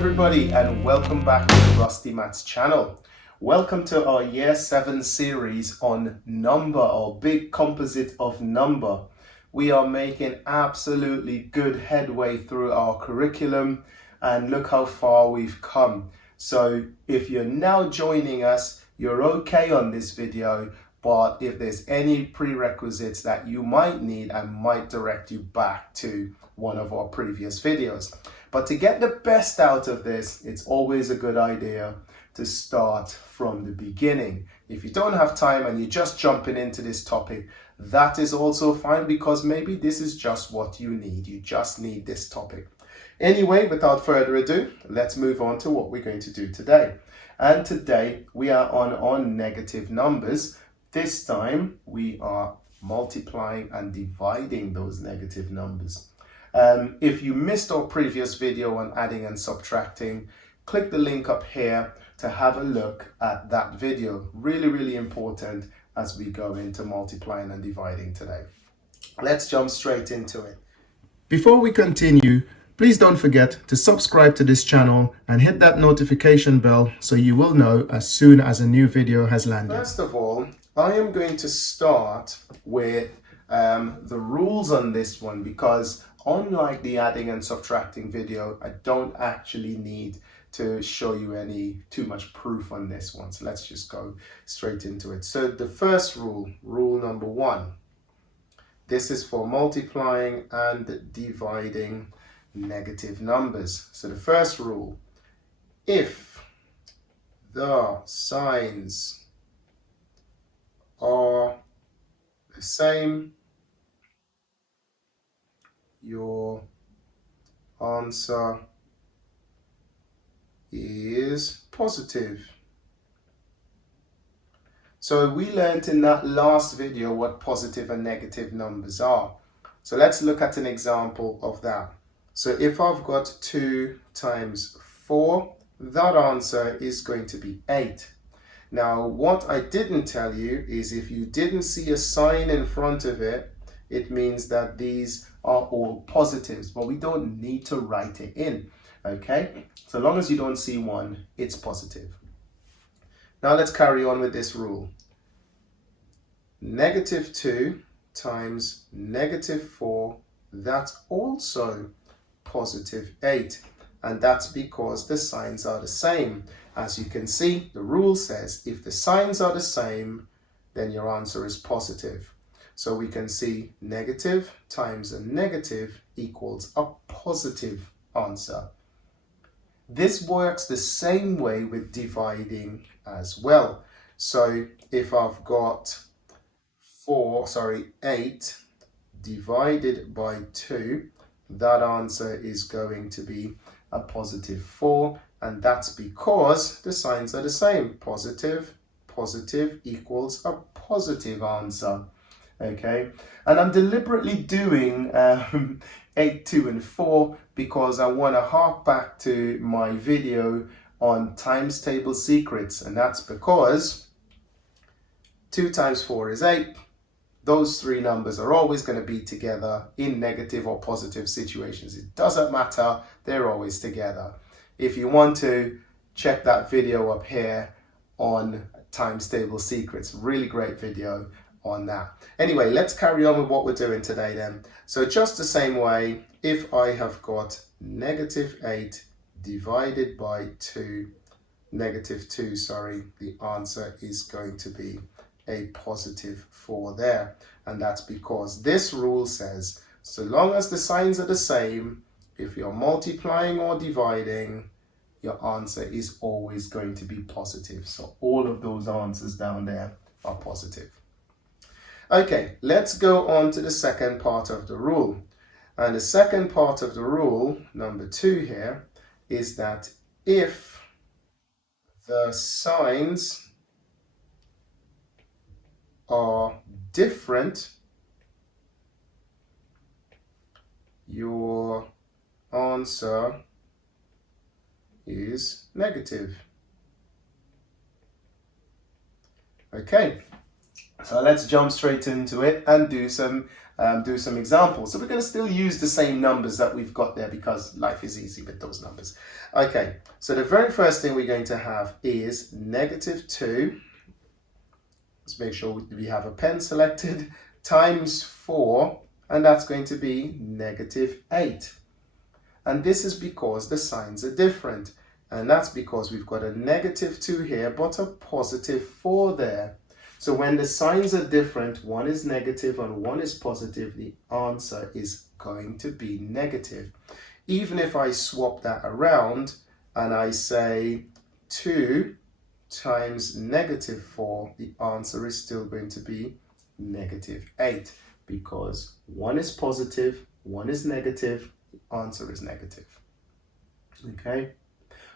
everybody, and welcome back to the RostyMaths channel. Welcome to our Year 7 series on number, or big composite of number. We are making absolutely good headway through our curriculum, and look how far we've come. So if you're now joining us, you're okay on this video, but if there's any prerequisites that you might need, I might direct you back to one of our previous videos. But to get the best out of this, it's always a good idea to start from the beginning. If you don't have time and you're just jumping into this topic, that is also fine, because maybe this is just what you need. You just need this topic. Anyway, without further ado, let's move on to what we're going to do today. And today we are on negative numbers. This time we are multiplying and dividing those negative numbers. If you missed our previous video on adding and subtracting, click the link up here to have a look at that video. Really important as we go into multiplying and dividing today. Let's jump straight into it. Before we continue, please don't forget to subscribe to this channel and hit that notification bell so you will know as soon as a new video has landed. First of all, I am going to start with the rules on this one, because unlike the adding and subtracting video, I don't actually need to show you too much proof on this one. So let's just go straight into it. So the first rule, rule number 1, this is for multiplying and dividing negative numbers. So the first rule, if the signs are the same, your answer is positive. So we learned in that last video what positive and negative numbers are. So let's look at an example of that. So if I've got 2 times 4, that answer is going to be 8. Now, what I didn't tell you is if you didn't see a sign in front of it, it means that these are all positives, but we don't need to write it in, okay? So long as you don't see one, it's positive. Now let's carry on with this rule. Negative 2 times negative 4, that's also positive 8. And that's because the signs are the same. As you can see, the rule says if the signs are the same, then your answer is positive. So we can see negative times a negative equals a positive answer. This works the same way with dividing as well. So if I've got 8 divided by 2, that answer is going to be a positive 4, and that's because the signs are the same. Positive equals a positive answer. Okay, and I'm deliberately doing 8, 2, and 4 because I want to hark back to my video on times table secrets, and that's because 2 times 4 is 8. Those 3 numbers are always going to be together in negative or positive situations. It doesn't matter, they're always together. If you want to check that video up here on times table secrets, really great video on that. Anyway, let's carry on with what we're doing today then. So just the same way, if I have got negative 8 divided by 2, the answer is going to be a positive 4 there. And that's because this rule says so long as the signs are the same, if you're multiplying or dividing, your answer is always going to be positive. So all of those answers down there are positive. Okay, let's go on to the second part of the rule. And the second part of the rule, number 2 here, is that if the signs are different, your answer is negative. Okay, So let's jump straight into it and do some examples. So we're going to still use the same numbers that we've got there because life is easy with those numbers. Okay, so the very first thing we're going to have is -2. Let's make sure we have a pen selected, times 4, and that's going to be -8. And this is because the signs are different. And that's because we've got a -2 here, but a +4 there. So when the signs are different, one is negative and one is positive, the answer is going to be negative. Even if I swap that around and I say 2 times -4, the answer is still going to be -8 because one is positive, one is negative, the answer is negative. Okay,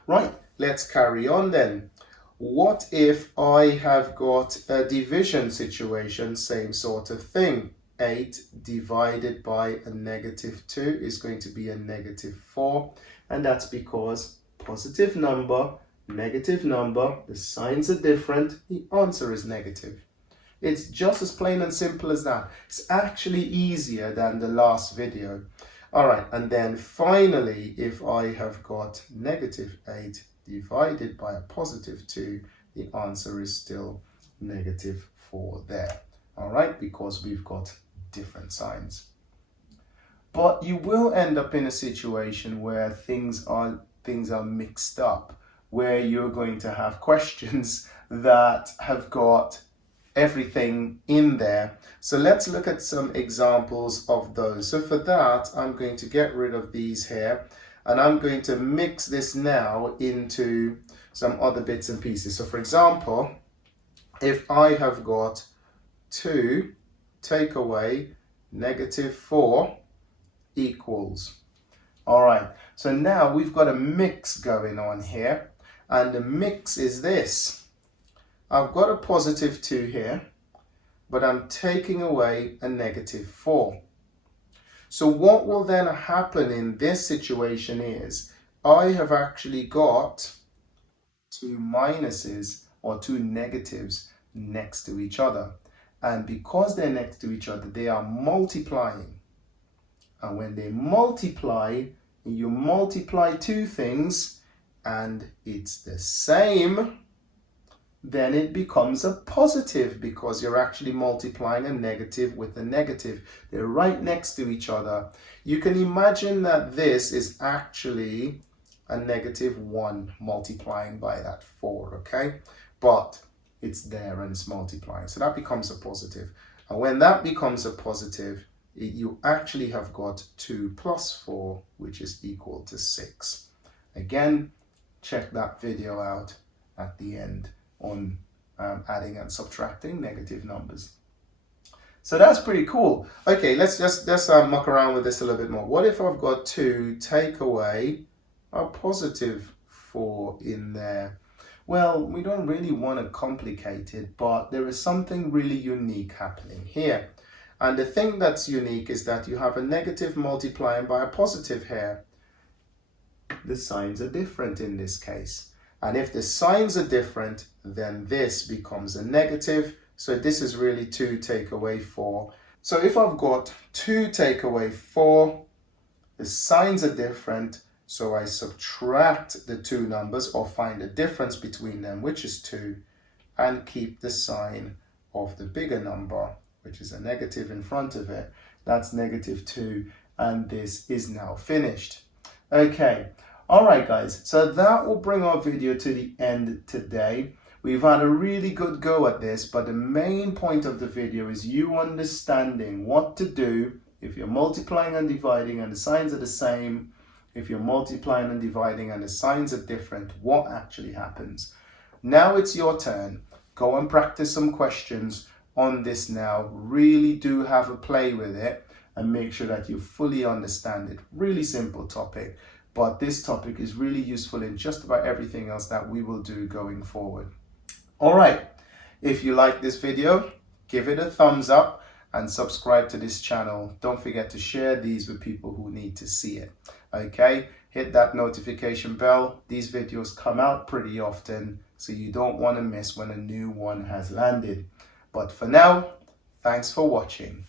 right, let's carry on then. What if I have got a division situation, same sort of thing. 8 divided by a -2 is going to be a -4, and that's because positive number, negative number, the signs are different, the answer is negative. It's just as plain and simple as that. It's actually easier than the last video. All right, and then finally, if I have got -8 divided by a +2, the answer is still -4 there. All right, because we've got different signs. But you will end up in a situation where things are mixed up, where you're going to have questions that have got everything in there. So let's look at some examples of those. So for that, I'm going to get rid of these here, and I'm going to mix this now into some other bits and pieces. So for example, if I have got 2 take away -4 equals. All right, so now we've got a mix going on here, and the mix is this. I've got a +2 here, but I'm taking away a -4. So what will then happen in this situation is I have actually got 2 minuses or 2 negatives next to each other. And because they're next to each other, they are multiplying. And when they multiply, you multiply 2 things and it's the same, then it becomes a positive because you're actually multiplying a negative with a negative. They're right next to each other. You can imagine that this is actually a -1 multiplying by that 4, okay? But it's there and it's multiplying. So that becomes a positive. And when that becomes a positive, you actually have got 2 + 4, which is equal to 6. Again, check that video out at the end on adding and subtracting negative numbers. So that's pretty cool. Okay, let's muck around with this a little bit more. What if I've got 2 take away a +4 in there? Well, we don't really want to complicate it, but there is something really unique happening here. And the thing that's unique is that you have a negative multiplying by a positive here. The signs are different in this case. And if the signs are different, then this becomes a negative. So this is really 2 take away 4. So if I've got 2 take away 4, the signs are different. So I subtract the 2 numbers or find a difference between them, which is 2, and keep the sign of the bigger number, which is a negative in front of it. That's -2, and this is now finished. Okay. All right, guys, so that will bring our video to the end today. We've had a really good go at this, but the main point of the video is you understanding what to do if you're multiplying and dividing and the signs are the same. If you're multiplying and dividing and the signs are different, what actually happens? Now it's your turn. Go and practice some questions on this now. Really do have a play with it and make sure that you fully understand it. Really simple topic. But this topic is really useful in just about everything else that we will do going forward. All right, if you like this video, give it a thumbs up and subscribe to this channel. Don't forget to share these with people who need to see it. Okay, hit that notification bell. These videos come out pretty often, so you don't want to miss when a new one has landed. But for now, thanks for watching.